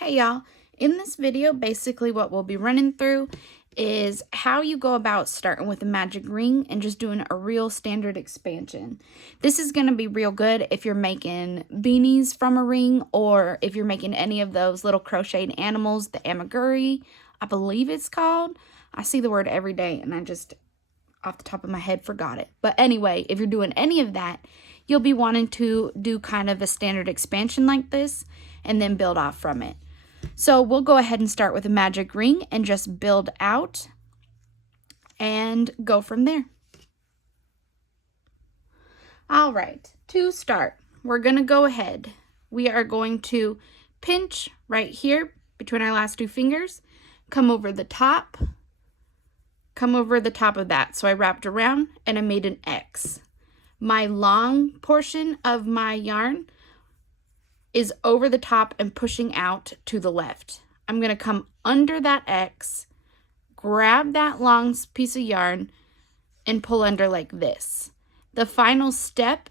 Hey y'all, in this video basically what we'll be running through is how you go about starting with a magic ring and just doing a real standard expansion. This is going to be real good if you're making beanies from a ring or if you're making any of those little crocheted animals, the amigurumi, I believe it's called. I see the word every day and I just off the top of my head forgot it. But anyway, if you're doing any of that, you'll be wanting to do kind of a standard expansion like this and then build off from it. So we'll go ahead and start with a magic ring and just build out and go from there. All right, to start, we're going to go ahead. We are going to pinch right here between our last two fingers, come over the top of that. So I wrapped around and I made an X. My long portion of my yarn is over the top and pushing out to the left. I'm going to come under that X, grab that long piece of yarn, and pull under like this. The final step,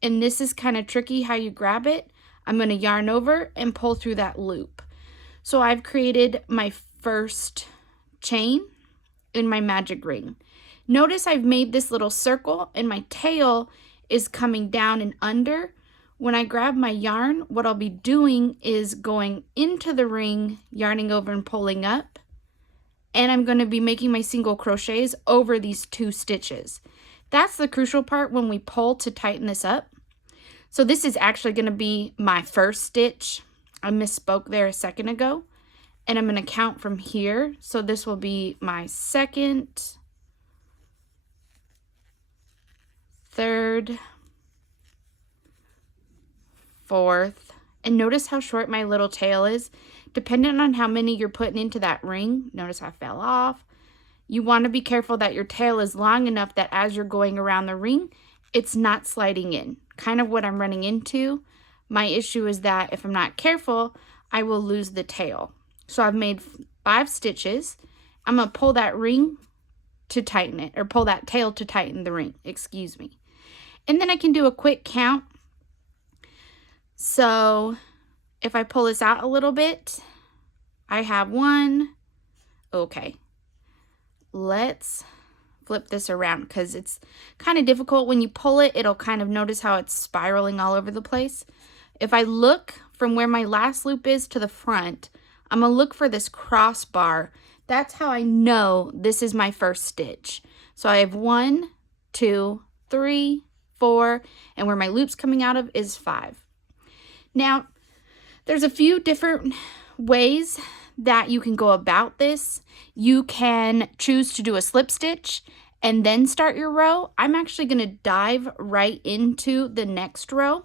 and this is kind of tricky how you grab it, I'm going to yarn over and pull through that loop. So I've created my first chain in my magic ring. Notice I've made this little circle and my tail is coming down and under. When I grab my yarn, what I'll be doing is going into the ring, yarning over and pulling up, and I'm going to be making my single crochets over these two stitches. That's the crucial part when we pull to tighten this up. So this is actually going to be my first stitch. I misspoke there a second ago, and I'm going to count from here. So this will be my second, third, fourth, and notice how short my little tail is. Depending on how many you're putting into that ring, notice I fell off. You want to be careful that your tail is long enough that as you're going around the ring, it's not sliding in. Kind of what I'm running into. My issue is that if I'm not careful, I will lose the tail. So I've made 5 stitches. I'm going to pull that ring to tighten it, or pull that tail to tighten the ring, excuse me. And then I can do a quick count. So if I pull this out a little bit, I have 1. Okay, let's flip this around because it's kind of difficult. When you pull it, it'll kind of notice how it's spiraling all over the place. If I look from where my last loop is to the front, I'm going to look for this crossbar. That's how I know this is my first stitch. So I have 1, 2, 3, 4, and where my loop's coming out of is 5. Now, there's a few different ways that you can go about this. You can choose to do a slip stitch and then start your row. I'm actually going to dive right into the next row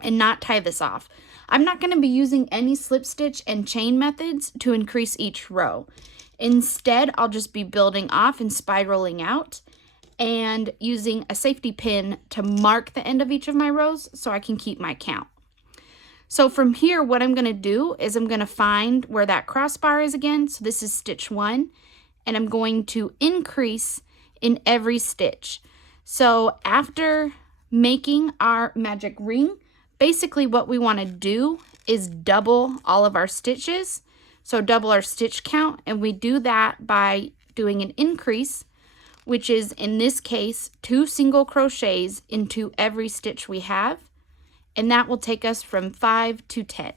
and not tie this off. I'm not going to be using any slip stitch and chain methods to increase each row. Instead, I'll just be building off and spiraling out and using a safety pin to mark the end of each of my rows so I can keep my count. So from here, what I'm going to do is I'm going to find where that crossbar is again. So this is stitch 1, and I'm going to increase in every stitch. So after making our magic ring, basically what we want to do is double all of our stitches. So double our stitch count, and we do that by doing an increase, which is in this case 2 single crochets into every stitch we have. And that will take us from 5 to 10.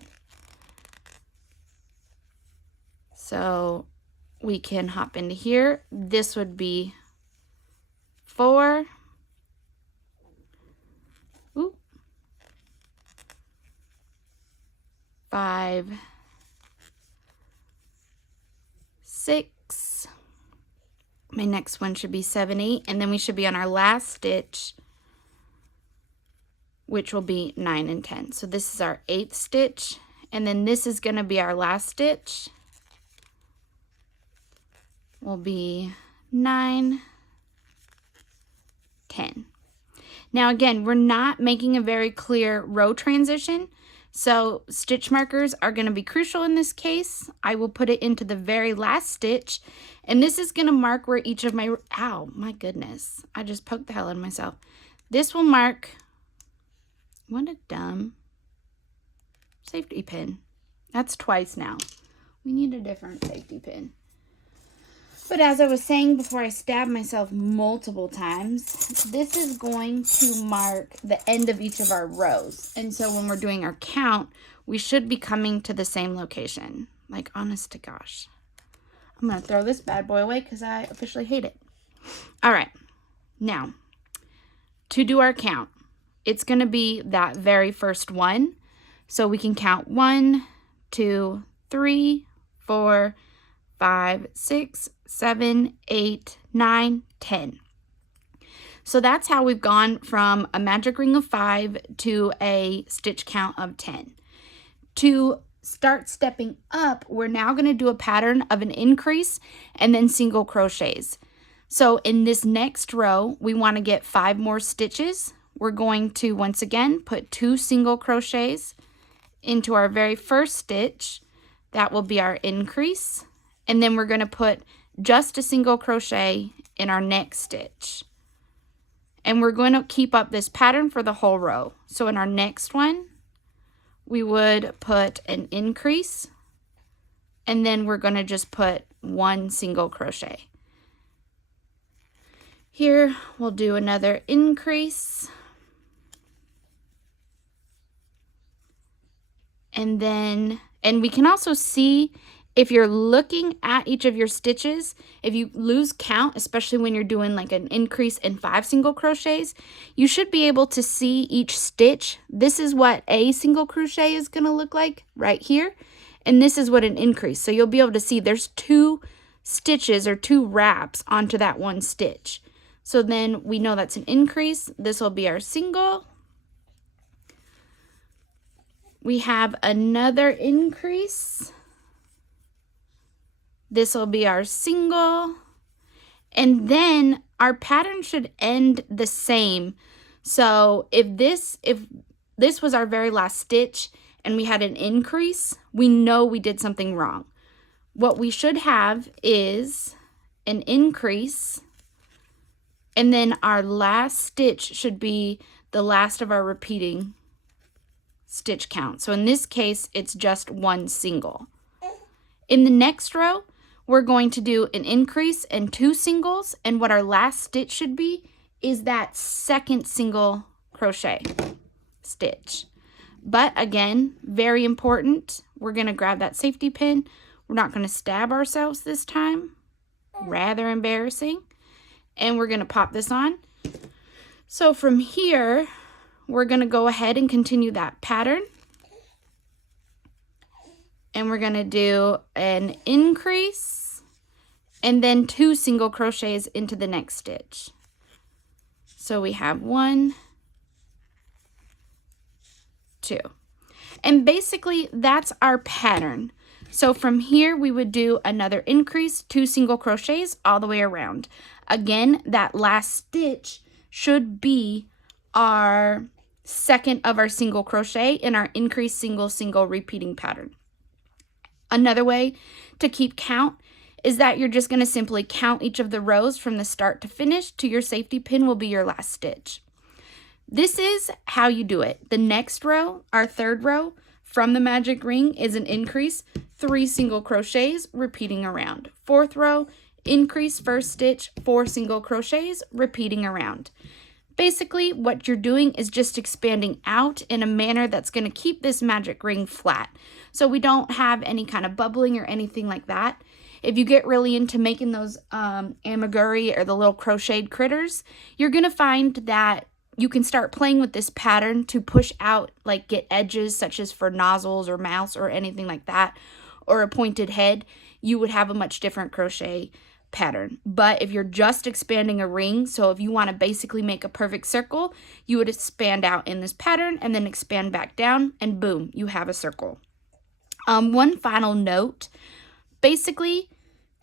So we can hop into here. This would be 4. 5, 6. My next one should be 7, 8. And then we should be on our last stitch, which will be 9 and 10. So this is our 8th stitch, and then this is going to be our last stitch. Will be 9, 10. Now again, we're not making a very clear row transition, so stitch markers are going to be crucial in this case. I will put it into the very last stitch, and this is going to mark where each of my, ow, my goodness, I just poked the hell out of myself. This will mark, what a dumb safety pin. That's twice now. We need a different safety pin. But as I was saying before I stabbed myself multiple times, this is going to mark the end of each of our rows. And so when we're doing our count, we should be coming to the same location. Like, honest to gosh. I'm going to throw this bad boy away because I officially hate it. All right. Now, to do our count, it's going to be that very first one. So we can count 1, 2, 3, 4, 5, 6, 7, 8, 9, 10. So that's how we've gone from a magic ring of 5 to a stitch count of 10. To start stepping up, we're now going to do a pattern of an increase and then single crochets. So in this next row, we want to get 5 more stitches. We're going to once again put 2 single crochets into our very first stitch. That will be our increase. And then we're going to put just a single crochet in our next stitch. And we're going to keep up this pattern for the whole row. So in our next one, we would put an increase, and then we're going to just put 1 single crochet. Here, we'll do another increase. And we can also see if you're looking at each of your stitches, if you lose count, especially when you're doing like an increase in 5 single crochets, you should be able to see each stitch. This is what a single crochet is going to look like right here. And this is what an increase. So you'll be able to see there's 2 stitches or 2 wraps onto that one stitch. So then we know that's an increase. This will be our single. We have another increase. This will be our single. And then our pattern should end the same. So if this was our very last stitch and we had an increase, we know we did something wrong. What we should have is an increase, and then our last stitch should be the last of our repeating stitch count. So in this case, it's just 1 single. In the next row, we're going to do an increase and 2 singles, and what our last stitch should be is that second single crochet stitch. But again, very important, we're going to grab that safety pin. We're not going to stab ourselves this time. Rather embarrassing. And we're going to pop this on. So from here, we're going to go ahead and continue that pattern. And we're going to do an increase and then 2 single crochets into the next stitch. So we have 1, 2. And basically that's our pattern. So from here we would do another increase, 2 single crochets all the way around. Again, that last stitch should be our second of our single crochet in our increase single single repeating pattern. Another way to keep count is that you're just going to simply count each of the rows from the start to finish to your safety pin will be your last stitch. This is how you do it. The next row, our third row from the magic ring, is an increase, 3 single crochets repeating around. Fourth row, increase first stitch, 4 single crochets repeating around. Basically, what you're doing is just expanding out in a manner that's going to keep this magic ring flat. So we don't have any kind of bubbling or anything like that. If you get really into making those amigurumi or the little crocheted critters, you're going to find that you can start playing with this pattern to push out, like get edges such as for nozzles or mouse or anything like that, or a pointed head. You would have a much different crochet pattern. But if you're just expanding a ring, so if you want to basically make a perfect circle, you would expand out in this pattern and then expand back down, and boom, you have a circle. One final note, basically,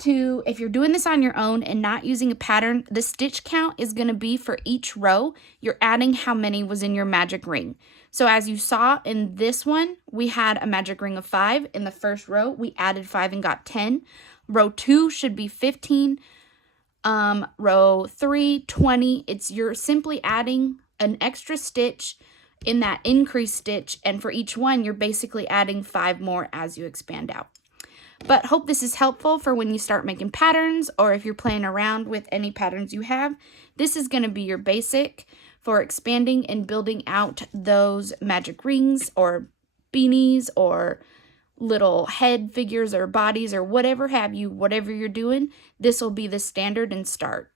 if you're doing this on your own and not using a pattern, the stitch count is going to be for each row, you're adding how many was in your magic ring. So as you saw in this one, we had a magic ring of 5. In the first row, we added 5 and got 10. Row 2 should be 15. Row 3, 20. You're simply adding an extra stitch in that increase stitch, and for each one you're basically adding 5 more as you expand out. But hope this is helpful for when you start making patterns, or if you're playing around with any patterns you have. This is going to be your basic for expanding and building out those magic rings or beanies or little head figures or bodies or whatever have you, whatever you're doing. This will be the standard and start.